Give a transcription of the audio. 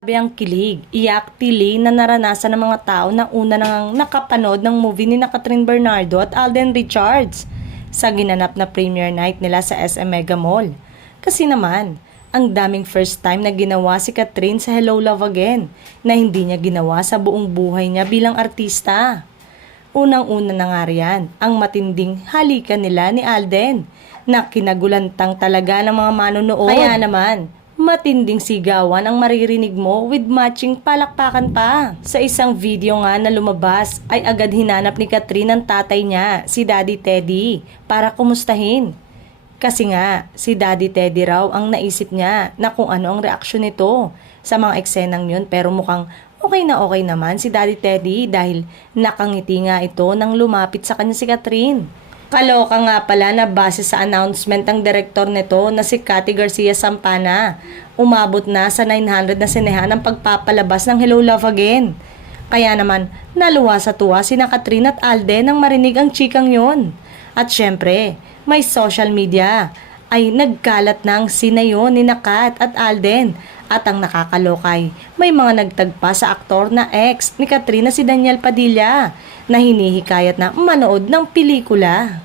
Grabe ang kilig, iyak, tili na naranasan ng mga tao na una nang nakapanood ng movie ni Catherine Bernardo at Alden Richards sa ginanap na premiere night nila sa SM Mega Mall. Kasi naman, ang daming first time na ginawa si Catherine sa Hello Love Again na hindi niya ginawa sa buong buhay niya bilang artista. Unang-una na nga riyan, ang matinding halikan nila ni Alden na kinagulantang talaga ng mga manonood. Kaya naman, matinding sigawan ang maririnig mo with matching palakpakan pa. Sa isang video nga na lumabas ay agad hinanap ni Catherine ang tatay niya, si Daddy Teddy, para kumustahin. Kasi nga, si Daddy Teddy raw ang naisip niya na kung ano ang reaksyon nito sa mga eksenang yun, pero mukhang okay naman si Daddy Teddy dahil nakangiti nga ito nang lumapit sa kanya si Catherine. Kaloka nga pala na base sa announcement ng direktor nito na si Cathy Garcia Sampana, umabot na sa 900 na sinehan ang pagpapalabas ng Hello Love Again. Kaya naman, naluwa sa tuwa sina Catherine at Alden nang marinig ang chikang yon. At syempre, may social media ay nagkalat ng sinayon ni Kat at Alden. At ang nakakalokay, may mga nagtagpa sa aktor na ex ni Catherine na si Daniel Padilla na hinihikayat na manood ng pelikula.